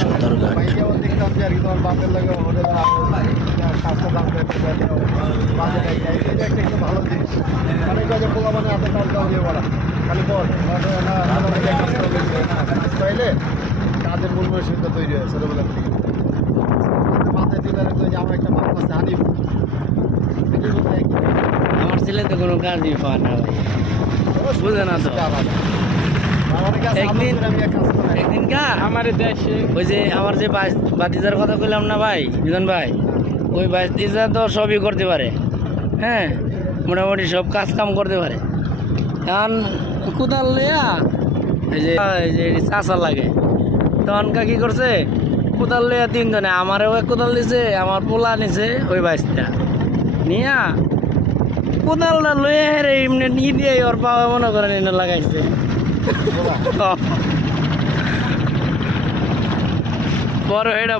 সদরঘাট। দেখতাম যে আর কি তোমার বাপের লাগে স্বাস্থ্য দাম একটা ভালো জিনিস অনেক কাজে পোলা মানে আছে কাজ দাও দিয়ে বলা খালি বল চাইলে কাজের মূল মানসিকতা তৈরি হয় ছোটবেলা থেকে মাথায় দিলে আমার একটা বাপ আছে হানিফ আমার ছেলে তো কোনো কাজই পায় না ভাই, বুঝে না তো। একদিন কা আমার দেশে ওই যে আমার যে বাতিজার কথা কইলাম না ভাই বিজন ভাই, ওই বাতিজা তো সবই করতে পারে, হ্যাঁ মোটামুটি সব কাজ কাম করতে পারে। এখন কোদাল লইয়া এই যে চাষা লাগে, তখন কি করছে কোদাল লইয়া তিনজনে, আমারও এক কোদাল নিছে, আমার পোলা নিছে, ওই বাইশটা নিয়া কোদালটা লইয়া হেরে এমনি নিয়ে দিয়ে ওর পাওয়া মনে করেন এনে লাগাইছে। বড় এটা